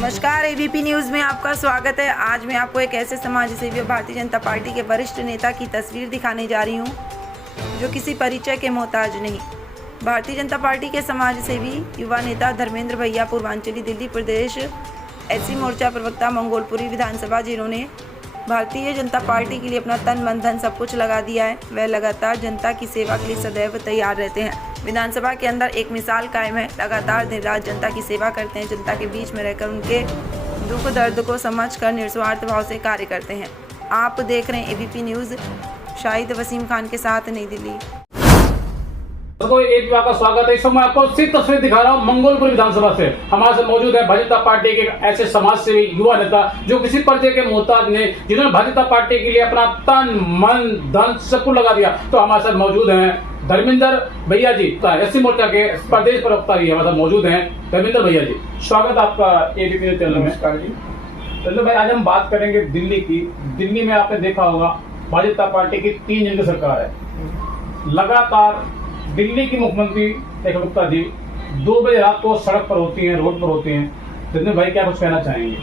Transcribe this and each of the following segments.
नमस्कार, ABP news में आपका स्वागत है। आज मैं आपको एक ऐसे समाज सेवी भारतीय जनता पार्टी के वरिष्ठ नेता की तस्वीर दिखाने जा रही हूं जो किसी परिचय के मोहताज नहीं। भारतीय जनता पार्टी के समाज सेवी युवा नेता धर्मेंद्र भैया पूर्वांचली दिल्ली प्रदेश एससी मोर्चा प्रवक्ता मंगोलपुरी विधानसभा, जिन्होंने भारतीय जनता पार्टी के लिए अपना तन मन धन सब कुछ लगा दिया है, वह लगातार जनता की सेवा के लिए सदैव तैयार रहते हैं। विधानसभा के अंदर एक मिसाल कायम है, लगातार दिन रात जनता की सेवा करते हैं, जनता के बीच में रहकर उनके दुख दर्द को समझकर निस्वार्थ भाव से कार्य करते हैं। आप देख रहे हैं एबीपी न्यूज़। शाहिद वसीम खान के साथ, नई दिल्ली। एक बार का स्वागत है। इस समय आपको सिर्फ तस्वीर दिखा रहा हूँ मंगोलपुर विधानसभा से। हमारे साथ मौजूद है भारतीय जनता पार्टी के ऐसे समाज सेवी युवा नेता जो किसी परिचय के मोहताज नहीं, जिन्होंने भारतीय जनता पार्टी के लिए अपना तन मन धन सब कुछ लगा दिया। तो हमारे साथ मौजूद हैं धर्मेंद्र भैया जी, एससी मोर्चा के प्रदेश प्रवक्ता भी हमारे साथ मौजूद हैं। धर्मेंद्र भैया जी, स्वागत आपका एबीपी न्यूज़ चैनल में। नमस्कार जी। चलो भाई, आज हम बात करेंगे दिल्ली की। दिल्ली में आपने देखा होगा भारतीय जनता पार्टी की 3 जन की सरकार है। लगातार दिल्ली की मुख्यमंत्री रेखा गुप्ता जी 2 बजे रात को सड़क पर होती हैं, रोड पर होती हैं। धर्मेंद्र भाई, क्या कुछ कहना चाहेंगे?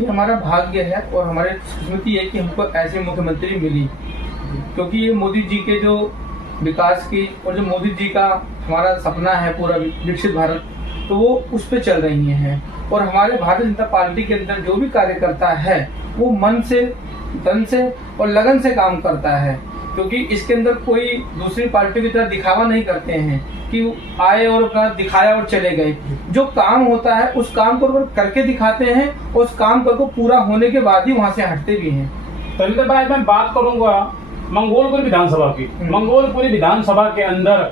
ये हमारा भाग्य है और हमारी किस्मती है कि हमको ऐसे मुख्यमंत्री मिली, क्योंकि ये मोदी जी के जो विकास की और जो मोदी जी का हमारा सपना है पूरा विकसित भारत, तो वो उस पर चल रही हैं। और हमारे भारतीय जनता पार्टी के अंदर जो भी कार्यकर्ता है वो मन से, धन से और लगन से काम करता है, क्योंकि इसके अंदर कोई दूसरी पार्टी की तरह दिखावा नहीं करते हैं कि आए और अपना दिखाया और चले गए। जो काम होता है उस काम को करके दिखाते हैं और उस काम को पूरा होने के बाद ही वहाँ से हटते भी हैं। धर्मेंद्र भाई, मैं बात करूंगा मंगोलपुरी विधानसभा की। मंगोलपुरी विधानसभा के अंदर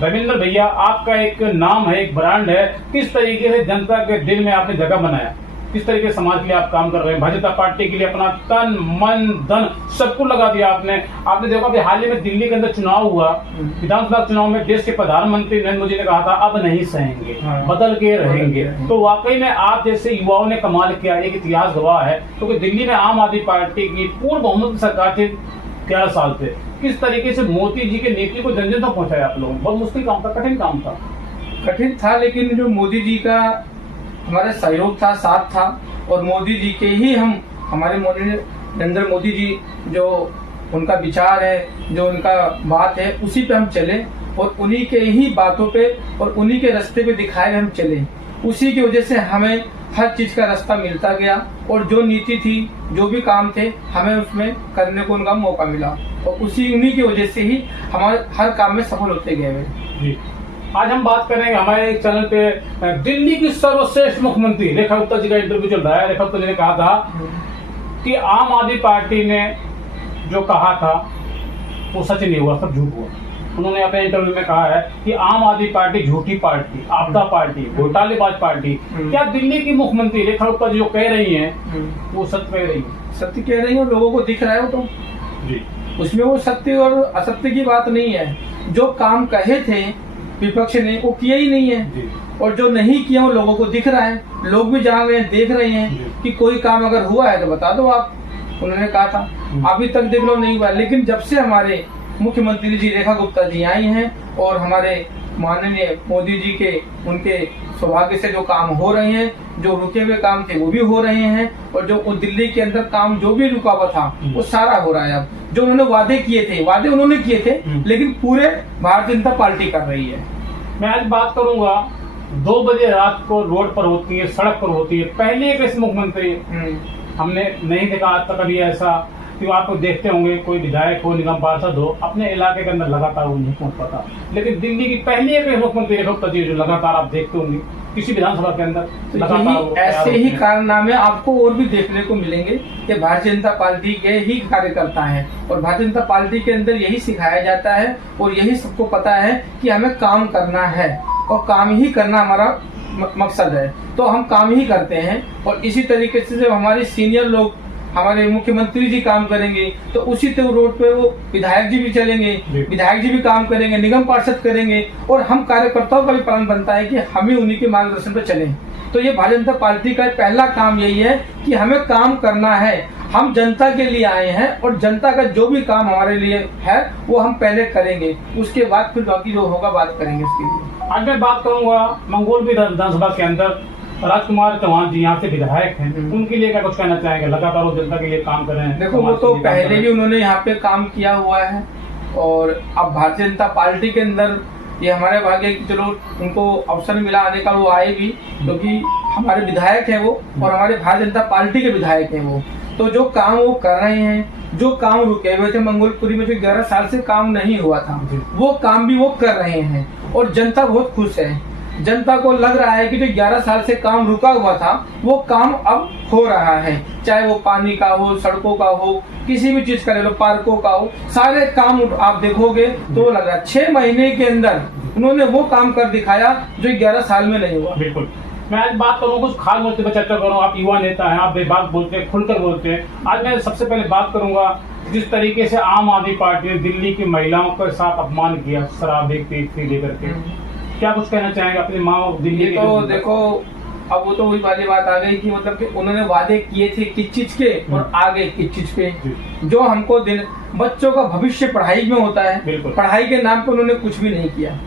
धर्मेंद्र भैया, आपका एक नाम है, एक ब्रांड है। किस तरीके से जनता के दिल में आपने जगह बनाया, किस तरीके से समाज के लिए आप काम कर रहे हैं, भारतीय जनता पार्टी के लिए अपना तन मन धन सब कुछ लगा दिया आपने देखा कि हाल ही में दिल्ली के अंदर चुनाव हुआ, विधानसभा चुनाव में देश के प्रधानमंत्री नरेंद्र मोदी ने कहा था अब नहीं सहेंगे, बदल के रहेंगे। तो वाकई में आप जैसे युवाओं ने कमाल किया, एक इतिहास गवाह है। क्योंकि दिल्ली में आम आदमी पार्टी की पूर्ण बहुमत की सरकार थी 11 साल थे। किस तरीके से मोदी जी के नीति को जन जन तक पहुंचाया आप लोगों? बहुत मुश्किल काम था, कठिन काम था, लेकिन जो मोदी जी का हमारा सहयोग था, साथ था, और मोदी जी के ही हमारे नरेंद्र मोदी जी जो उनका विचार है, जो उनका बात है, उसी पे हम चले और उन्हीं के ही बातों पे और उन्हीं के रास्ते पे दिखाए हम चले। उसी की वजह से हमें हर चीज का रास्ता मिलता गया और जो नीति थी, जो भी काम थे, हमें उसमें करने को उनका मौका मिला और उन्हीं की वजह से ही हमारे हर काम में सफल होते गए जी। आज हम बात करेंगे हमारे चैनल पे दिल्ली की सर्वश्रेष्ठ मुख्यमंत्री रेखा गुप्ता जी का इंटरव्यू चल रहा है। रेखा गुप्ता जी ने कहा था कि आम आदमी पार्टी ने जो कहा था वो सच नहीं हुआ, सब झूठ हुआ। उन्होंने अपने इंटरव्यू में कहा है कि आम आदमी पार्टी झूठी पार्टी, आपदा पार्टी, घोटालेबाज पार्टी। क्या दिल्ली की मुख्यमंत्री रेखा गुप्ता जी जो कह रही हैं वो सत्य कह रही है? सत्य कह रही है, लोगों को दिख रहा है वो तो जी। उसमें वो सत्य और असत्य की बात नहीं है। जो काम कहे थे विपक्ष ने वो किया ही नहीं है, और जो नहीं किया वो लोगों को दिख रहा है। लोग भी जान रहे हैं, देख रहे हैं कि कोई काम अगर हुआ है तो बता दो आप। उन्होंने कहा था, अभी तक देख लो नहीं हुआ, लेकिन जब से हमारे मुख्यमंत्री जी रेखा गुप्ता जी आई हैं और हमारे माननीय मोदी जी के उनके सौभाग्य से जो काम हो रहे हैं, जो रुके हुए काम थे वो भी हो रहे हैं, और जो दिल्ली के अंदर काम जो भी रुका हुआ था वो सारा हो रहा है। अब जो उन्होंने वादे किए थे, वादे उन्होंने किए थे, लेकिन पूरे भारतीय जनता पार्टी कर रही है। मैं आज बात करूंगा 2 बजे रात को रोड पर होती है, सड़क पर होती है। पहले एक ऐसे मुख्यमंत्री हमने नहीं देखा आज तक कभी ऐसा कि आप देखते होंगे कोई विधायक हो, निगम पार्षद हो, अपने इलाके के अंदर लगातार वो नहीं पहुंच पाता। लेकिन दिल्ली की पहली एक मुख्यमंत्री रेखा गुप्ता जी जो लगातार आप देखते होंगे किसी विधानसभा के अंदर लगातार ऐसे ही कारनामे आपको और भी देखने को मिलेंगे कि भारतीय जनता पार्टी के ही कार्यकर्ता हैं, और भारतीय जनता पार्टी के अंदर यही सिखाया जाता है और यही सबको पता है कि हमें काम करना है और काम ही करना हमारा मकसद है। तो हम काम ही करते हैं, और इसी तरीके से जब हमारे सीनियर लोग, हमारे मुख्यमंत्री जी काम करेंगे तो उसी तरह रोड पे वो विधायक जी भी चलेंगे, विधायक जी भी काम करेंगे, निगम पार्षद करेंगे, और हम कार्यकर्ताओं का भी प्लान बनता है कि हम ही उन्हीं के मार्गदर्शन पर चलें। तो ये भारतीय जनता पार्टी का पहला काम यही है कि हमें काम करना है। हम जनता के लिए आए हैं और जनता का जो भी काम हमारे लिए है वो हम पहले करेंगे, उसके बाद फिर बाकी जो होगा बात करेंगे उसके लिए। आज मैं बात करूंगा मंगोलपुरी विधानसभा के अंदर राजकुमार चौहान जी यहाँ से विधायक हैं, उनके लिए क्या कुछ कहना चाहेंगे? लगातार वो जनता के लिए काम कर रहे हैं। देखो, वो तो पहले भी उन्होंने यहाँ पे काम किया हुआ है, और अब भारतीय जनता पार्टी के अंदर ये हमारे भाग्य कि चलो उनको अवसर मिला आने का, वो आए भी, क्योंकि हमारे विधायक हैं वो, और हमारे भारतीय जनता पार्टी के विधायक हैं वो। तो जो काम वो कर रहे हैं, जो काम रुके हुए थे मंगोलपुरी में, जो 11 साल से काम नहीं हुआ था, वो काम भी वो कर रहे हैं, और जनता बहुत खुश है। जनता को लग रहा है कि जो 11 साल से काम रुका हुआ था, वो काम अब हो रहा है, चाहे वो पानी का हो, सड़कों का हो, किसी भी चीज का ले लो, पार्कों का हो, सारे काम आप देखोगे तो लग रहा है 6 महीने के अंदर उन्होंने वो काम कर दिखाया जो 11 साल में नहीं हुआ। बिल्कुल। मैं आज बात करूँ, कुछ खास मुद्दे पर चर्चा करूँ। आप युवा नेता हैं, आप बेबाक बोलते हैं, खुलकर बोलते हैं। आज मैं सबसे पहले बात करूंगा जिस तरीके से आम आदमी पार्टी ने दिल्ली की महिलाओं के साथ अपमान किया, शराब देखते लेकर के, क्या कुछ कहना चाहेंगे अपनी माँ दिल्ली के? तो देखो, अब वो तो वही वाली बात आ गई कि मतलब कि उन्होंने वादे किए थे किस चीज के, और आगे किस चीज पे, जो हमको बच्चों का भविष्य पढ़ाई में होता है, पढ़ाई के नाम पे उन्होंने कुछ भी नहीं किया।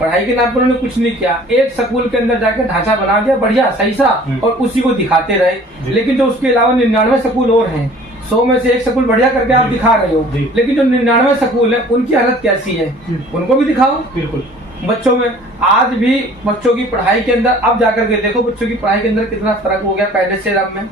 पढ़ाई के नाम पर उन्होंने कुछ नहीं किया। एक स्कूल के अंदर जाके ढांचा बना दिया बढ़िया सही सा, और उसी को दिखाते रहे। लेकिन जो उसके अलावा 99 स्कूल और हैं, 100 में से 1 स्कूल बढ़िया करके आप दिखा रहे हो, लेकिन जो 99 स्कूल है उनकी हालत कैसी है, उनको भी दिखाओ। बिल्कुल। बच्चों में आज भी बच्चों की पढ़ाई के अंदर, अब जाकर के देखो बच्चों की पढ़ाई के अंदर कितना फर्क हो गया पहले से अब में।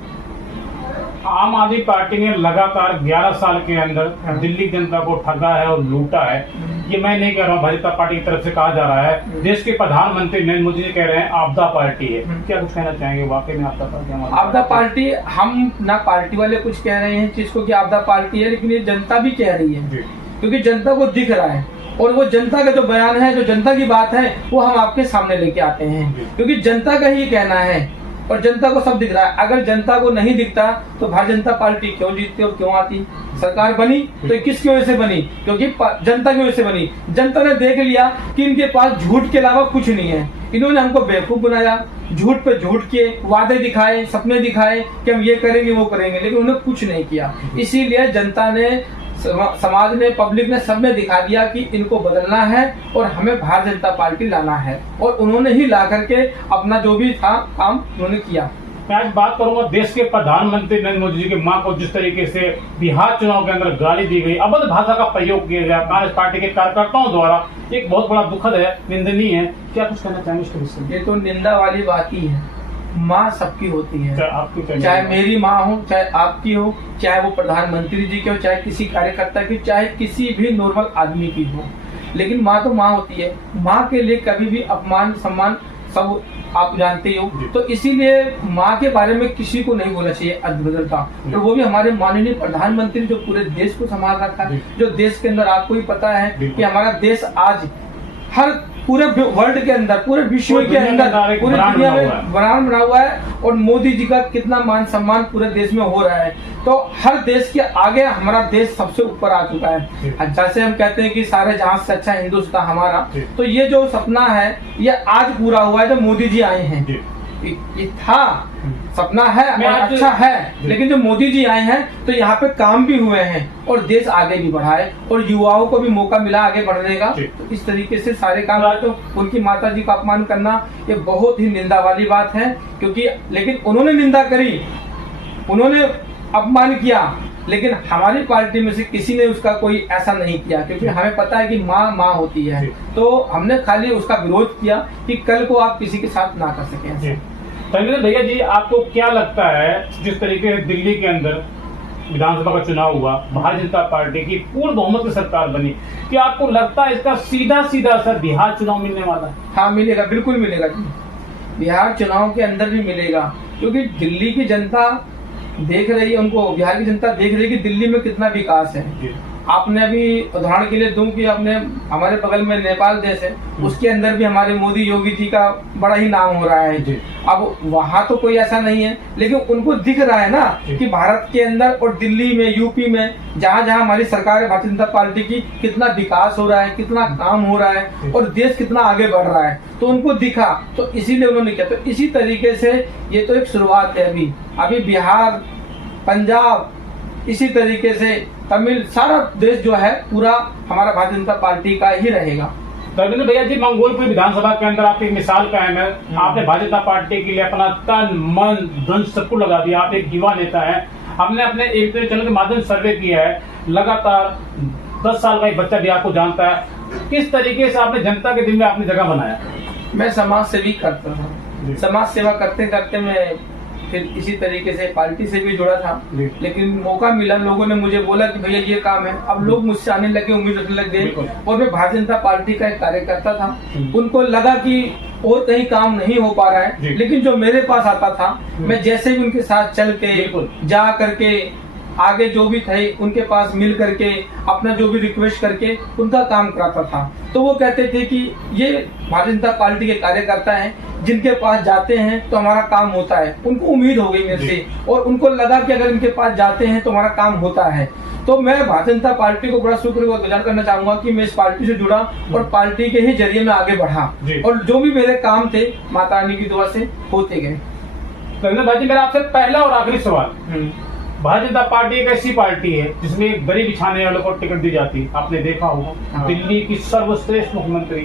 आम आदमी पार्टी ने लगातार 11 साल के अंदर दिल्ली जनता को ठगा है और लूटा है। ये मैं नहीं कह रहा हूँ, भाजपा पार्टी की तरफ से कहा जा रहा है। देश के प्रधानमंत्री नरेंद्र मोदी जी कह रहे हैं आपदा पार्टी है। क्या कुछ कहना चाहेंगे? वाकई में आपदा पार्टी? आपदा पार्टी, हम ना पार्टी वाले कुछ कह रहे हैं चीज को कि आपदा पार्टी है, लेकिन ये जनता भी कह रही है, क्योंकि जनता को दिख रहा है, और वो जनता का जो बयान है, जो जनता की बात है, वो हम आपके सामने लेके आते हैं, क्योंकि जनता का ही कहना है और जनता को सब दिख रहा है। अगर जनता को नहीं दिखता तो भारतीय जनता पार्टी क्यों जीतती और क्यों आती? सरकार बनी तो किसकी वजह से बनी? क्योंकि जनता की वजह से बनी। जनता ने देख लिया कि इनके पास झूठ के अलावा कुछ नहीं है, इन्होंने हमको बेवकूफ बनाया, झूठ पे झूठ किए, वादे दिखाए, सपने दिखाए कि हम ये करेंगे वो करेंगे, लेकिन उन्होंने कुछ नहीं किया। इसीलिए जनता ने, समाज ने, पब्लिक ने, सबने दिखा दिया कि इनको बदलना है और हमें भारतीय जनता पार्टी लाना है, और उन्होंने ही ला करके अपना जो भी था काम उन्होंने किया। मैं आज बात करूंगा देश के प्रधानमंत्री नरेंद्र मोदी जी की मां को जिस तरीके से बिहार चुनाव के अंदर गाली दी गई, अभद्र भाषा का प्रयोग किया गया कांग्रेस पार्टी के कार्यकर्ताओं द्वारा, एक बहुत बड़ा दुखद है, निंदनीय है। क्या कुछ कहना चाहेंगे इसके विषय में? ये तो निंदा वाली बात ही है। माँ सबकी होती है, चाहे मेरी माँ हो, चाहे आपकी हो, चाहे वो प्रधानमंत्री जी की हो, चाहे किसी कार्यकर्ता की, चाहे किसी भी नॉर्मल आदमी की हो, लेकिन माँ तो माँ होती है। माँ के लिए कभी भी अपमान सम्मान सब आप जानते ही हो, तो इसीलिए माँ के बारे में किसी को नहीं बोलना चाहिए अद्भुत का। और वो भी हमारे माननीय प्रधानमंत्री जो पूरे देश को संभाल रखा है, जो देश के अंदर आपको ही पता है कि हमारा देश आज हर पूरे वर्ल्ड के अंदर, पूरे विश्व के अंदर, पूरी दुनिया में ब्रांड बना हुआ है, और मोदी जी का कितना मान सम्मान पूरे देश में हो रहा है। तो हर देश के आगे हमारा देश सबसे ऊपर आ चुका है। जैसे हम कहते हैं कि सारे जहां से अच्छा हिंदुस्तान हमारा, तो ये जो सपना है ये आज पूरा हुआ है जब मोदी जी आए हैं। ये था सपना है और अच्छा है, लेकिन जो मोदी जी आए हैं तो यहाँ पे काम भी हुए हैं और देश आगे भी बढ़ा है, और युवाओं को भी मौका मिला आगे बढ़ने का। तो इस तरीके से सारे काम, तो उनकी माता जी का अपमान करना ये बहुत ही निंदा वाली बात है, क्योंकि लेकिन उन्होंने निंदा करी, उन्होंने अपमान किया, लेकिन हमारी पार्टी में से किसी ने उसका कोई ऐसा नहीं किया, क्योंकि हमें पता है कि माँ माँ होती है। तो हमने खाली उसका विरोध किया कि कल को आप किसी के साथ ना कर सकें। संजय भैया जी, आपको क्या लगता है जिस तरीके से दिल्ली के अंदर विधानसभा का चुनाव हुआ, भारतीय जनता पार्टी की पूर्ण बहुमत की सरकार बनी, क्या आपको लगता है इसका सीधा सीधा असर बिहार चुनाव मिलने वाला है? हाँ मिलेगा, बिल्कुल मिलेगा। बिहार चुनाव के अंदर भी मिलेगा, क्योंकि दिल्ली की जनता देख रही है, उनको बिहार की जनता देख रही है कि दिल्ली में कितना विकास है। आपने अभी उदाहरण के लिए दूं कि अपने हमारे बगल में नेपाल देश है, उसके अंदर भी हमारे मोदी योगी जी का बड़ा ही नाम हो रहा है। अब वहाँ तो कोई ऐसा नहीं है, लेकिन उनको दिख रहा है ना कि भारत के अंदर और दिल्ली में, यूपी में, जहाँ जहाँ हमारी सरकार है भारतीय जनता पार्टी की, कितना विकास हो रहा है, कितना काम हो रहा है, और देश कितना आगे बढ़ रहा है। तो उनको दिखा, तो इसीलिए उन्होंने किया। तो इसी तरीके से ये तो एक शुरुआत है। अभी बिहार, पंजाब, इसी तरीके से तमिल, सारा देश जो है पूरा हमारा भारतीय जनता पार्टी का ही रहेगा। धर्मेंद्र भैया जी, मंगोलपुर विधानसभा के अंदर आपकी एक मिसाल कायम है। आपने भारतीय जनता पार्टी के लिए अपना तन मन धन सब कुछ लगा दिया। आप एक युवा नेता है। हमने अपने एक चैनल के माध्यम से सर्वे किया है, लगातार 10 साल का एक बच्चा भी आपको जानता है। किस तरीके से आपने जनता के दिल में अपनी जगह बनाया? मैं समाज सेवी करता था। समाज सेवा करते करते मैं फिर इसी तरीके से पार्टी से भी जुड़ा था, लेकिन मौका मिला, लोगों ने मुझे बोला कि भैया ये काम है। अब लोग मुझसे आने लगे, उम्मीद रखने लग गए। और मैं भारतीय जनता पार्टी का एक कार्यकर्ता था। उनको लगा कि और कहीं काम नहीं हो पा रहा है, लेकिन जो मेरे पास आता था, मैं जैसे भी उनके साथ चल के जा करके आगे जो भी थे उनके पास मिल करके अपना जो भी रिक्वेस्ट करके उनका काम कराता था। तो वो कहते थे कि ये भारतीय जनता पार्टी के कार्यकर्ता हैं, जिनके पास जाते हैं तो हमारा काम होता है। उनको उम्मीद हो गई मेरे से, और उनको लगा कि अगर इनके पास जाते हैं तो हमारा काम होता है। तो मैं भारतीय जनता पार्टी को बड़ा शुक्रगुजार करना चाहूंगा कि मैं इस पार्टी से जुड़ा और पार्टी के ही जरिए में आगे बढ़ा, और जो भी मेरे काम थे माता रानी की दुआ से होते गए। धर्मेंद्र भाई जी, मेरा आपसे पहला और आखिरी सवाल, भारतीय जनता पार्टी एक ऐसी पार्टी है जिसमें गरीब बिछाने वालों को टिकट दी जाती है। आपने देखा होगा, दिल्ली की सर्वश्रेष्ठ मुख्यमंत्री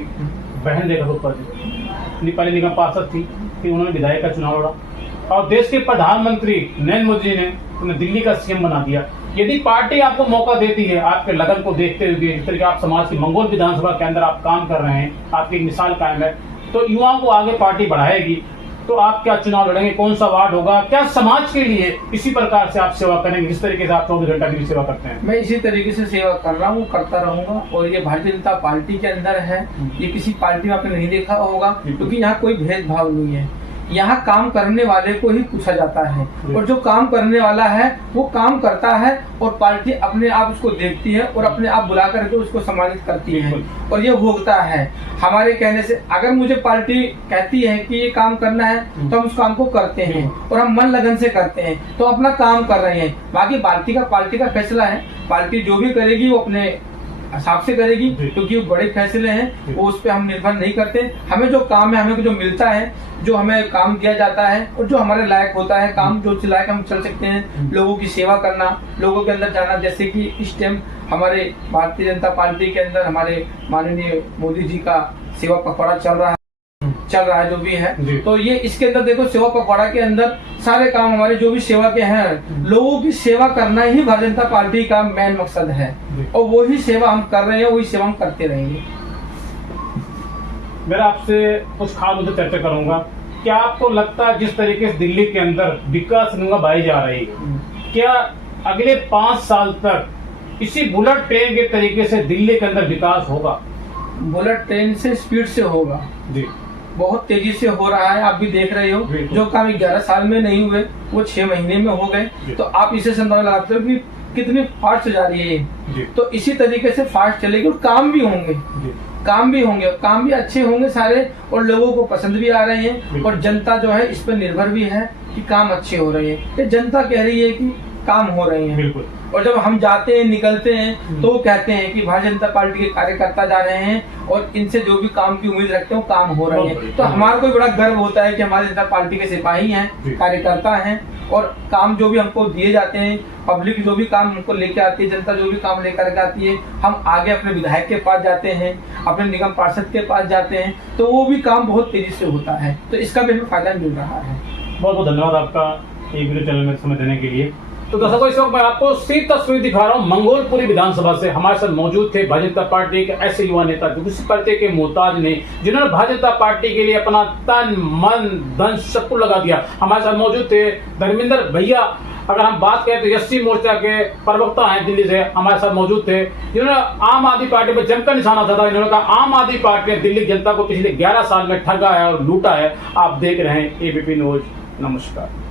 बहन रेखा गुप्ता जी नेपाली निगम पार्षद थी, फिर उन्होंने विधायक का चुनाव लड़ा, और देश के प्रधानमंत्री नरेंद्र मोदी जी ने उन्हें दिल्ली का सीएम बना दिया। यदि पार्टी आपको मौका देती है, आपके लगन को देखते हुए, जिस तरीके आप समाज की मंगोल विधानसभा के अंदर आप काम कर रहे हैं, आपकी एक मिसाल कायम है, तो युवाओं को आगे पार्टी बढ़ाएगी, तो आप क्या चुनाव लड़ेंगे? कौन सा वार्ड होगा? क्या समाज के लिए इसी प्रकार से आप सेवा करेंगे जिस तरीके से आप 24 घंटा की भी सेवा करते हैं? मैं इसी तरीके से सेवा कर रहा हूँ, करता रहूंगा। और ये भारतीय जनता पार्टी के अंदर है, ये किसी पार्टी में आपने नहीं देखा होगा, क्योंकि यहाँ कोई भेदभाव नहीं है। यहाँ काम करने वाले को ही पूछा जाता है, और जो काम करने वाला है वो काम करता है, और पार्टी अपने आप उसको देखती है और अपने आप बुला करके उसको सम्मानित करती है, और ये भोगता है। हमारे कहने से अगर मुझे पार्टी कहती है कि ये काम करना है, तो हम उस काम को करते हैं, और हम मन लगन से करते हैं, तो अपना काम कर रहे हैं। बाकी पार्टी का फैसला है, पार्टी जो भी करेगी वो अपने हिसाब से करेगी, क्योंकि वो बड़े फैसले हैं, वो उस पर हम निर्भर नहीं करते। हमें जो काम है, हमें जो मिलता है, जो हमें काम दिया जाता है, और जो हमारे लायक होता है काम, जो लायक हम चल सकते हैं, लोगों की सेवा करना, लोगों के अंदर जाना। जैसे कि इस टाइम हमारे भारतीय जनता पार्टी के अंदर हमारे माननीय मोदी जी का सेवा पखवाड़ा चल रहा है जो भी है, तो ये इसके अंदर देखो, सेवा पखवाड़ा के अंदर सारे काम हमारे जो भी सेवा के हैं, लोगों की सेवा करना ही भारतीय जनता पार्टी का मेन मकसद है, और वही सेवा हम कर रहे हैं, वही सेवा हम करते रहेंगे। मैं आपसे कुछ खास मुद्दे चर्चा करूंगा। क्या आपको लगता है जिस तरीके से दिल्ली के अंदर विकास बढ़ाई जा रही है, क्या अगले 5 साल तक इसी बुलेट ट्रेन के तरीके से दिल्ली के अंदर विकास होगा? बुलेट ट्रेन से स्पीड से होगा जी, बहुत तेजी से हो रहा है। आप भी देख रहे हो, जो काम 11 साल में नहीं हुए वो 6 महीने में हो गए। तो आप इसे संभाल लगाते हो कि कितनी फास्ट जा रही है ये। तो इसी तरीके से फास्ट चलेगी, और काम भी होंगे, काम भी अच्छे होंगे सारे, और लोगों को पसंद भी आ रहे हैं, और जनता जो है इस पर निर्भर भी है कि काम अच्छे हो रहे हैं। ये जनता कह रही है कि काम हो रहे हैं। बिल्कुल। और जब हम जाते हैं, निकलते हैं, तो वो कहते हैं कि भारतीय जनता पार्टी के कार्यकर्ता जा रहे हैं, और इनसे जो भी काम की उम्मीद रखते हैं वो काम हो रहे हैं। तो हमारा कोई बड़ा गर्व होता है कि हमारी जनता पार्टी के सिपाही हैं, कार्यकर्ता हैं, और काम जो भी हमको दिए जाते हैं, पब्लिक जो भी काम हमको लेके आती है, जनता जो भी काम लेकर के आती है, हम आगे अपने विधायक के पास जाते हैं, अपने निगम पार्षद के पास जाते हैं, तो वो भी काम बहुत तेजी से होता है। तो इसका भी हमें फायदा मिल रहा है। बहुत बहुत धन्यवाद आपका ये वीडियो चैनल में समय देने के लिए। तो दर्शकों, इस वक्त मैं आपको सीधी तस्वीर दिखा रहा हूँ मंगोलपुरी विधानसभा से। हमारे साथ मौजूद थे भारतीय जनता पार्टी के ऐसे युवा नेता जो किसी परिचय के मोहताज नहीं, जिन्होंने भारतीय जनता पार्टी के लिए अपना तन मन धन सब कुछ लगा दिया। हमारे साथ मौजूद थे धर्मेंद्र भैया। अगर हम बात करें तो एससी मोर्चा के प्रवक्ता हैं दिल्ली से, हमारे साथ मौजूद थे, जिन्होंने आम आदमी पार्टी पर जमकर निशाना था। इन्होंने कहा आम आदमी पार्टी ने दिल्ली जनता को पिछले 11 साल में ठगा है और लूटा है। आप देख रहे हैं एबीपी न्यूज। नमस्कार।